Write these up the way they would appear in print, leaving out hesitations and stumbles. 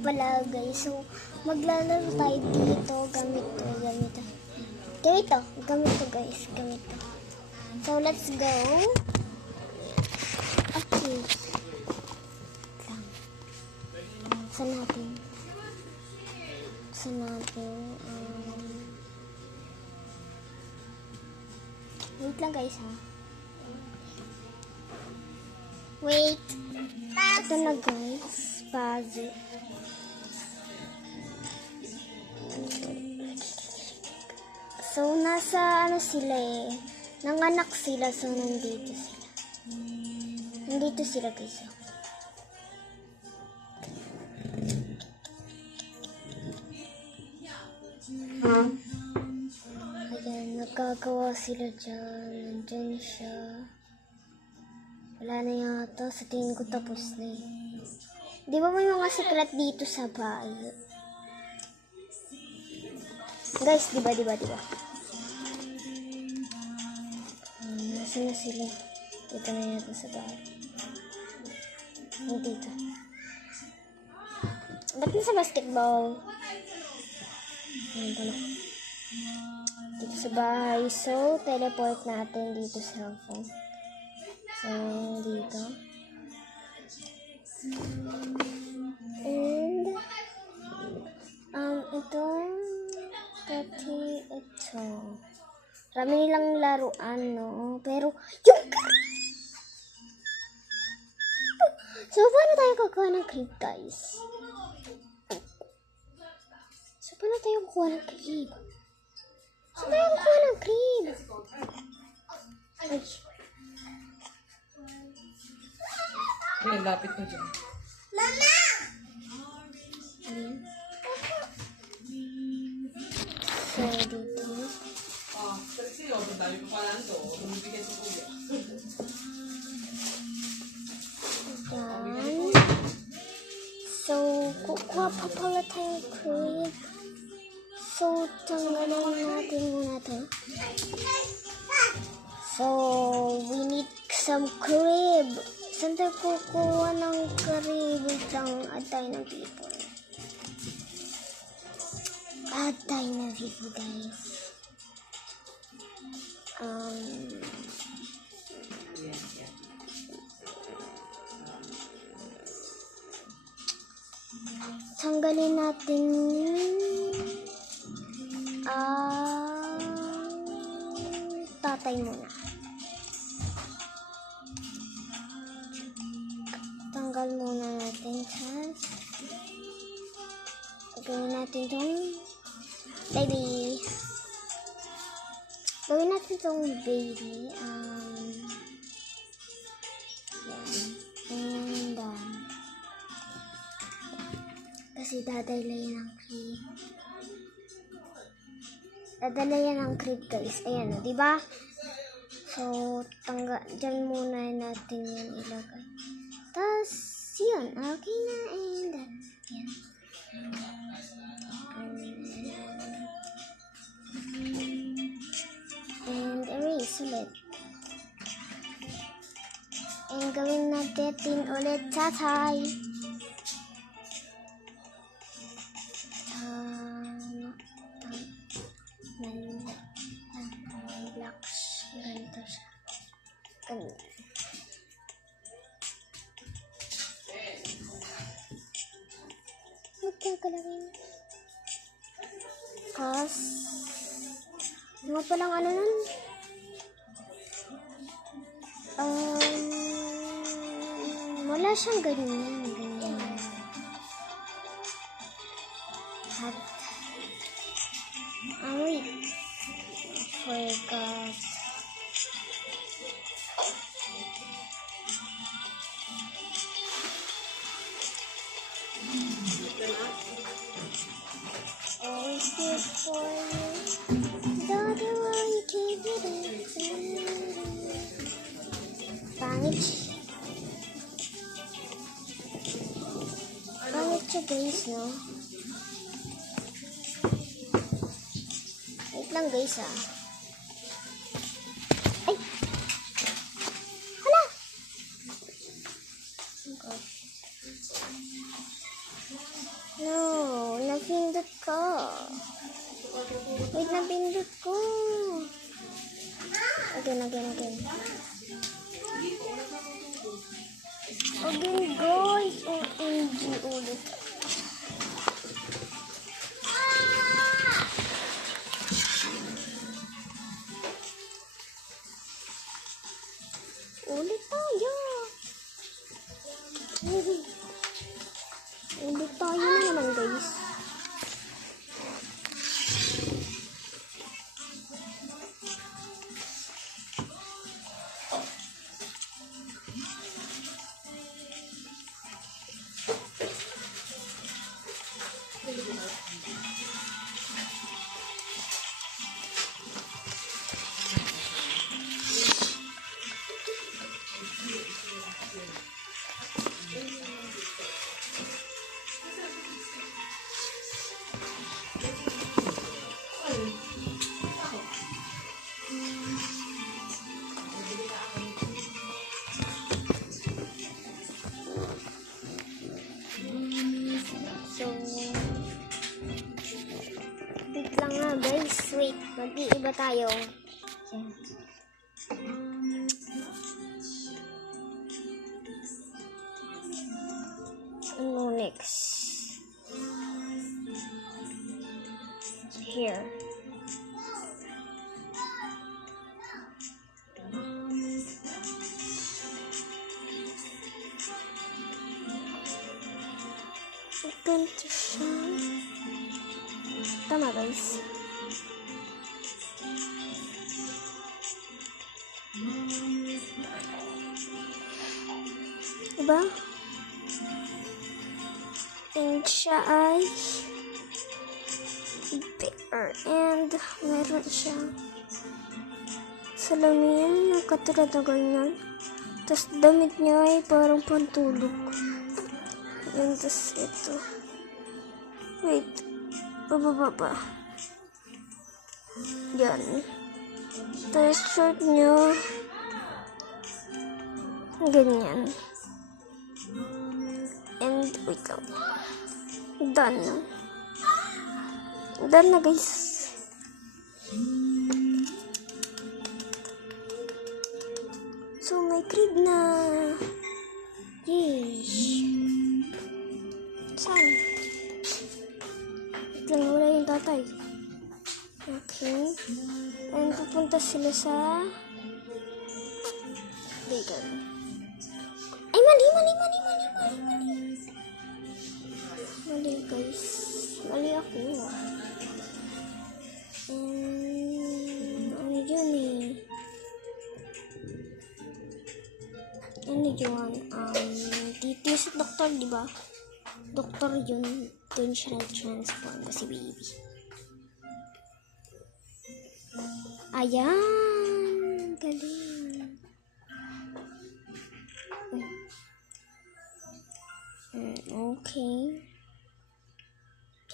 pala guys. So, maglalaro tayo dito. Gamit to guys. So, let's go. Okay. Saan natin? Wait lang guys ha. Wait. Ito na guys. Pause. So, nasa sila eh. Nanganak sila. So, nandito sila guys. Ayan, nagkagawa sila dyan. Nandyan siya. Wala na yata. Sa tingin ko tapos na eh. Di ba may mga secret dito sa bahay? Guys, di ba? Nasaan na sila? Dito na yata sa bahay. Dito. Ba't na sa basketball? Dito sa bahay. So, teleport natin dito sa phone. So, dito. And, ito. Marami nilang laruan, no? Pero, yung so, paano tayo kukuha ng crib, guys? Ay. Okay, lapit mo dyan. Mama! So, dito. Kasi yung dami pa pala nito. Lumibigay sa kuya. Yan. So, kukuha pa pala tayong crib. So, tanggalin natin muna ito. So, we need some crib. Saan tayo kukuha ng crib? Wait lang, add tayo ng people. Guys. Tanggalin natin tatay muna. Tanggal muna natin gawin natin tong baby. Yan. And kasi dadalayan ang crib guys. Ayan o, diba? So, dyan muna natin yan ilagay. Tapos, yun. Okay na. And, yan. And, erase ulit. And, gawin natin ulit tatay. Blocks. Ganito siya. Ganyan. Magkakalawin. Ano palang nun? Wala siyang ganyan. Wait. Forgot. Always good for you. Don't worry, keep it in. Pangit siya guys, no? Wait lang guys, ah. Ay! Hala! Oh God. No, napindot ko. Wait, napindot ko. Again. Again, guys. OMG ulit. Ulit tayo. Ulit tayo na naman, guys. So, wait lang nga guys. Wait, mag-iiba tayo. Yan. Ano next? Here. Ganito siya. Tama guys. Diba? And siya ay bear. And meron siyang salamin na katulad na ganyan. Tapos damit niya ay parang pantulog. And tas ito. Wait. Bababa. Yan. Tapos short niya. Ganyan. And wait lang. Done. Done na guys. So may crib na. Yay. Saan? Lang wala yung tatay. Okay. And pupunta sila sa Vegan. Ay, mali. Mali guys. Mali ako. Ano yun eh? Ano yun? Dito sa doktor, diba? Doktor yun. Doon siya nag-transform kasi baby. Ayan. Galing. Okay.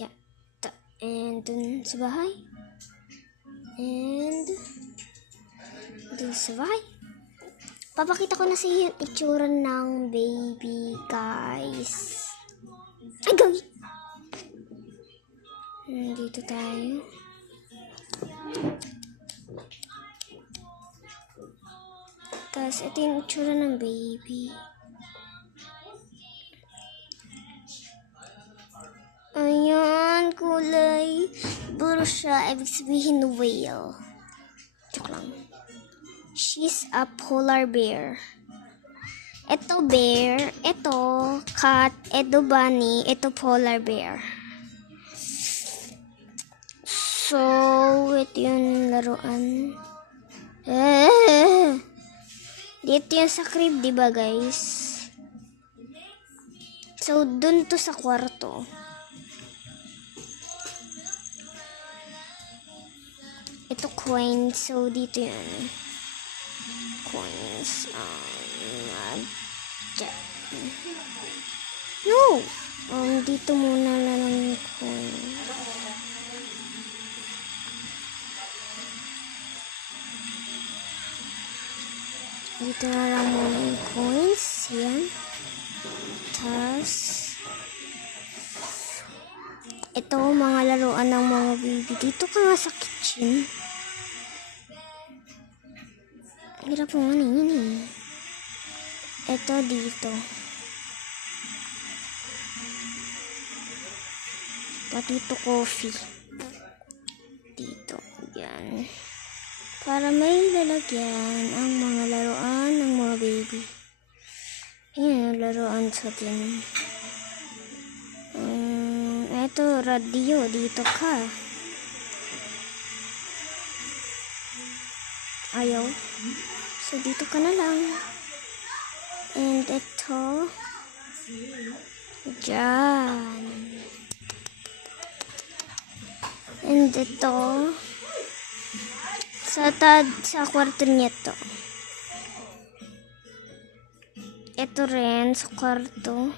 Yeah. And dun sa bahay. And dun sa bahay. Papakita ko na sa iyo yung itsura ng baby, guys. Ay, gawin! Dito tayo. Tapos, ito yung itsura ng baby. Ayan, kulay. Blue siya. Ibig sabihin, whale. Joke lang. She's a polar bear. Ito bear. Ito cat. Ito bunny. Ito polar bear. So, ito yung laruan. Dito yung sa crib, diba guys? So, dun to sa kwarto. Ito coins. So, dito yun. Coins. No! Dito muna na lang yung coins. Dito na lang muna yung coins. Yan. Tapos, Ito, mga laruan ng mga baby. Dito ka nga sa kitchen. Hirap mo nga yun eh. Ito dito. Dito coffee. Dito. Yan. Para may lalagyan ang mga laruan ng mga baby. Ayan, laruan sa din. Ito, radio. Dito ka. Ayaw. So, dito ka na lang. And ito. Diyan. And ito. Sa kwarto niya to. Ito rin sa kwarto.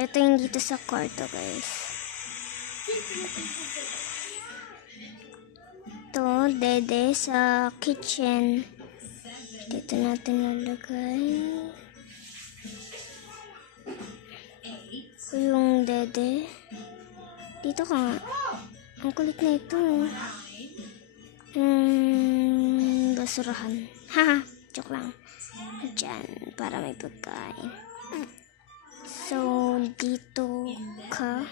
Ito yung dito sa kwarto, guys. Ito, dede sa kitchen. Dito natin lalagay. Ito yung dede. Dito ka nga. Ang kulit na ito. Basurahan. Haha, joke lang. Diyan, para may pagkain. So, dito ka.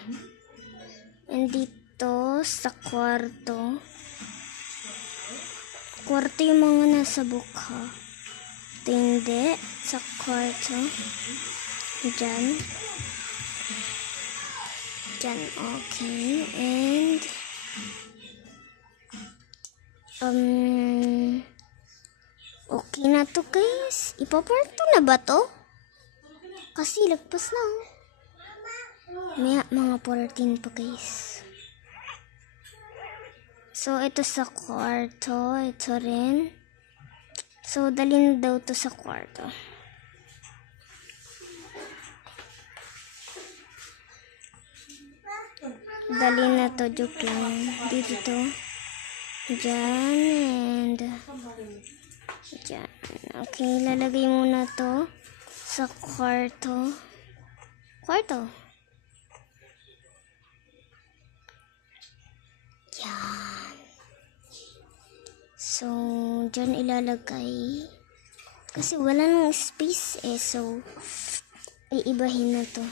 And dito sa kwarto. Kwarto yung mga nasa bukha. Ito hindi. Sa kwarto. Diyan. Diyan, okay. And okay na to, guys. Ipaparto na ba to? Kasi lagpas na. May mga 14 pa, guys. So, ito sa kwarto. Ito rin. So, dalhin daw to sa kwarto. Dalhin na to. Joke lang. Dito to. Diyan. And diyan. Okay, lalagay muna to sa kwarto. Kwarto. Yan. So, dyan ilalagay. Kasi wala nang space eh. So, iibahin na to.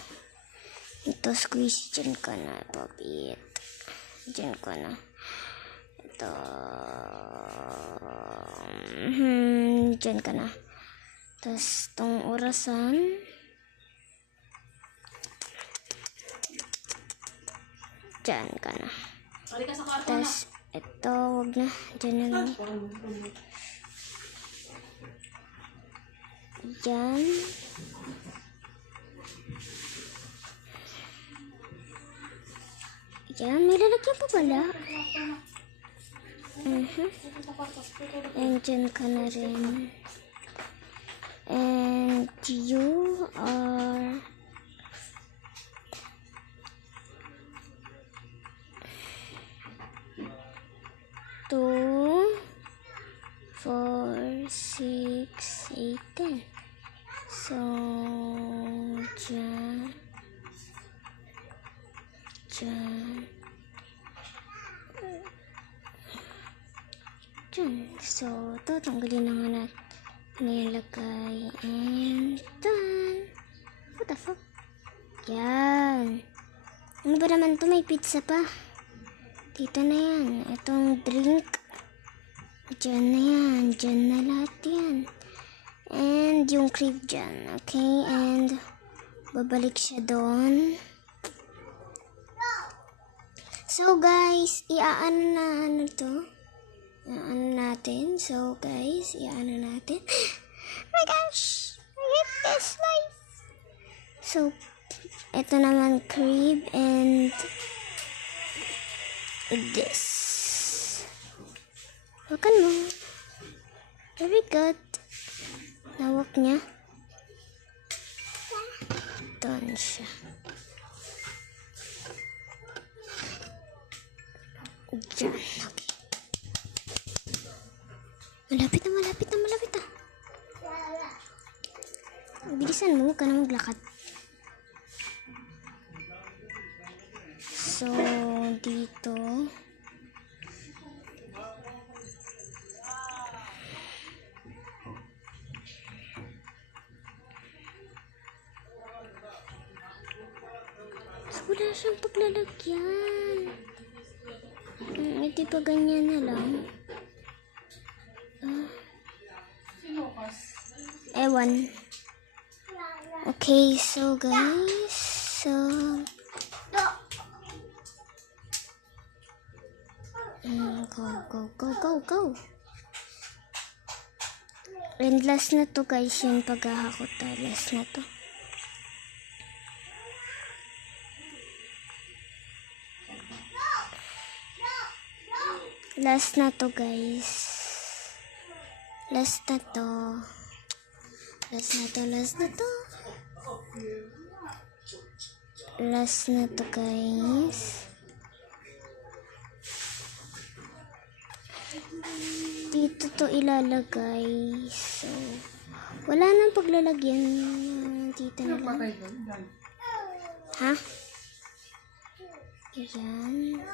Ito, squeeze. Dyan ka na, papit. Dyan ka na. Ito. Dyan ka na. Tapos, itong orasan. Dyan ka na. Tapos, ito, wag na. Dyan na lang. Dyan. Yan, may lalagyan pa pala. And dyan ka na rin. And you are 2, 4, 6, 8, 10. So, dyan. So, ito, tanggalin na nga natin. Nilagay. And done. What the fuck? Yan. Ano ba naman to? May pizza pa. Dito na yan. Itong drink. Diyan na yan. Diyan na lahat yan. And yung crib dyan. Okay, and babalik siya doon. So guys, iaano na ano to? Iaano natin. So guys, iaano natin. Oh my gosh! I hate this life! So, ito naman crib and this. Hawakan mo. Very good. Nawak niya. Doon siya. Diyan. Okay. Malapit na. Bilisan mo, huwag ka na maglakad. So, dito. So, wala siyang paglalagyan. Hindi pa ganyan na lang. Ewan. Okay, so guys. So, go. And last na to guys, yung paghahakot. Last na to. Last na to guys. Last na to guys. Dito to ilalagay. So, wala nang paglalagyan. Dito na lang. Ha? Yan.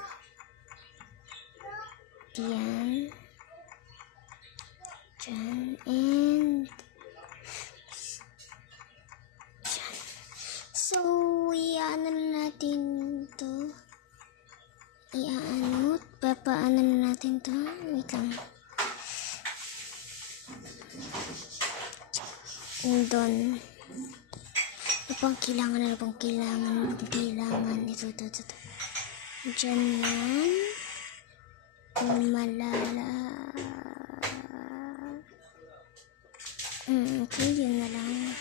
Diyan. Diyan. And diyan. So, iaano na natin to. Papaano na natin to. Wait lang. And doon. Ano pang kailangan? Ito. Diyan yan. Malala. Okay, yun na lang.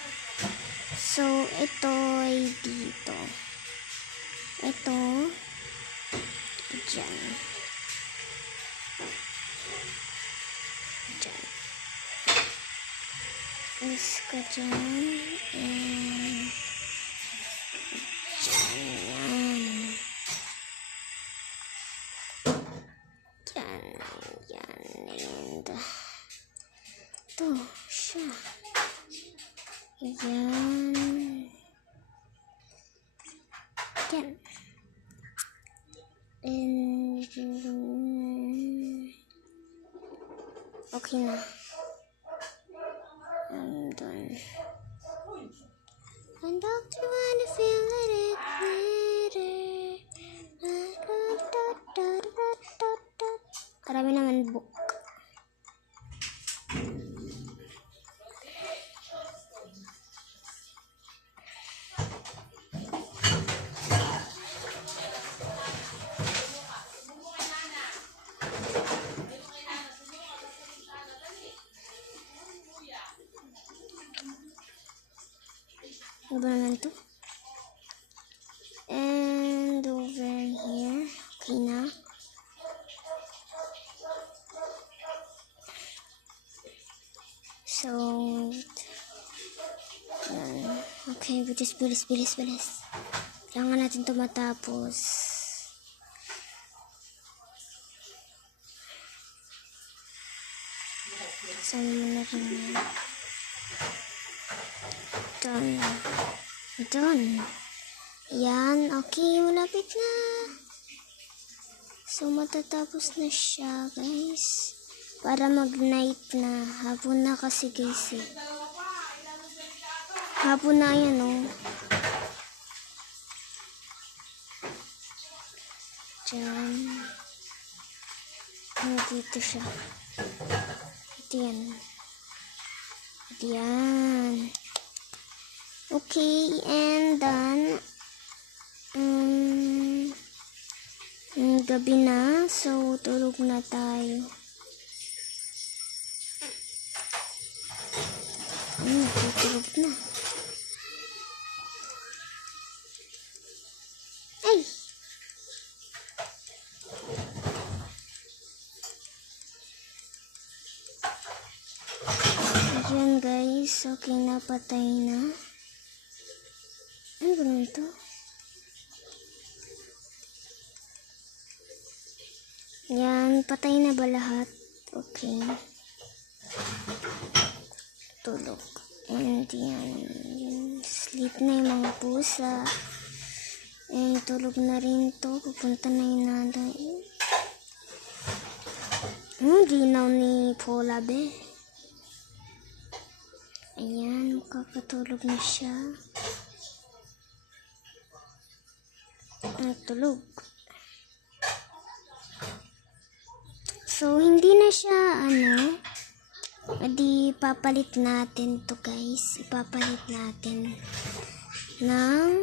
So, ito ay dito. Ito. Diyan. Is ka dyan. And Yan. And ito siya. Yan. And okay na. I'm done. And doctor wanna feel it glitter. Karami naman book. Ano ba naman ito? And over here. Okay na. So, okay, bilis. Kailangan natin ito matapos. Saan mo na rin yan? Done. Yan, okay, malapit na. So, matatapos na siya, guys. Para mag-night na. Hapon na kasi, guys, eh. Hapon na yan, oh. Diyan. Dito siya. Ito yan. Diyan. Okay, and then gabi na, so tulog na tayo. Tulog na. Ay! Ayan guys, okay na, patay na. Ano ba naman ito? Yan, patay na ba lahat? Okay. Tulog. And yan, sleep na yung mga pusa. And tulog na rin to. Pupunta na yung nanay. Ginaw ni Paula be. Ayan, makakatulog na siya. Tulog. So, hindi na siya, di papalit natin to guys. Ipapalit natin ng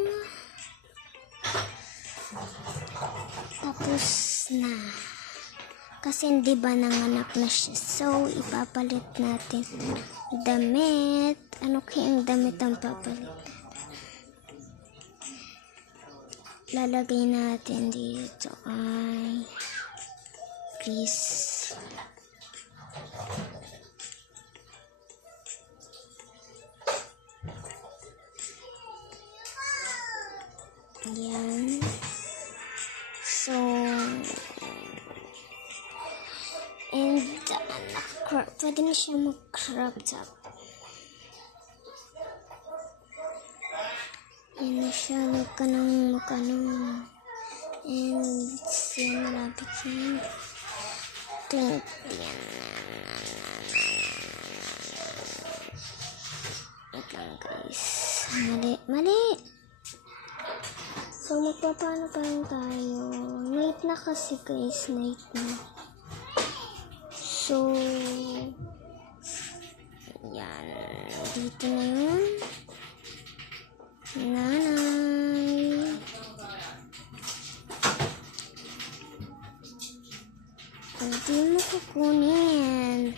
tapos na. Kasi hindi ba nanganak na siya. So, ipapalit natin damit. Ano kayang damit ang papalit? Lalagay natin dito ay Chris. Ayan. So, and pwede na siya mag-crop top. Yan na siya, magkanang. And, siya malapit yan. Yan. Wait lang guys. Mali! So, magpapano pa rin tayo. Night na kasi guys, night na. So, yan. Dito na yun. Nanay. Hindi mo kukunin.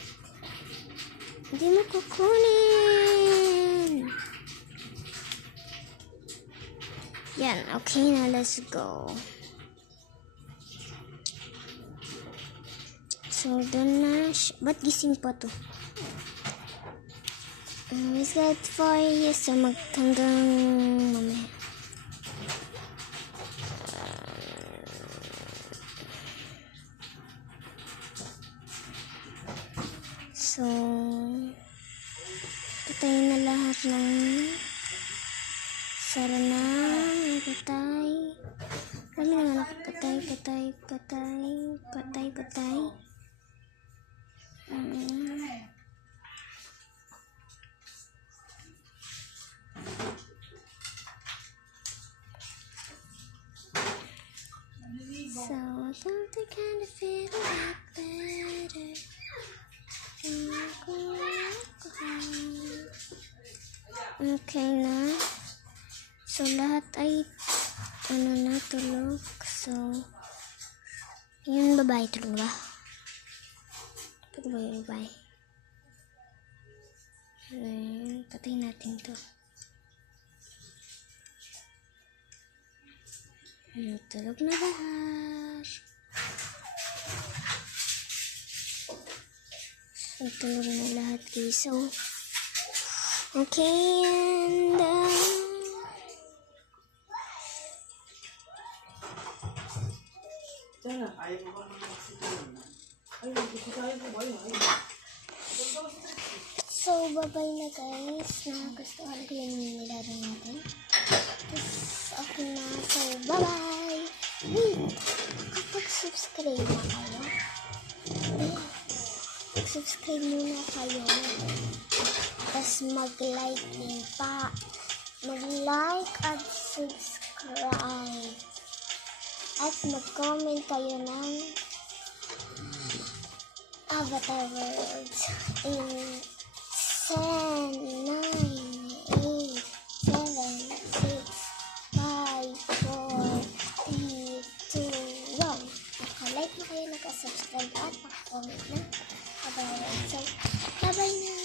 Yan, okay na, let's go. So, dun na siya. Ba't gising pa to? It's got 4 years, so hanggang mamaya. So, patayin na lahat ng sara na. Patay. Kami naman ako patay. So, something kind of feel like better. Okay na. So, lahat ay tulog. So, yung babae tulog ba? Ito ba yung babae? Patay natin to. Tulog na lahat. So, tulog na lahat guys. So, okay, and so, bye-bye na guys. Nagustuhan ko yung nilaro natin. Okay na. So, bye-bye. Kapag subscribe na kayo. Subscribe muna kayo. Tapos mag-like din pa. Mag-like at subscribe. At mag-comment kayo ng avatar words in 10, 9, 8, 7, 6, 5, 4, 3, 2, 1. Naka-like na kayo, naka-subscribe at naka-comment na avatar words. So, bye-bye na.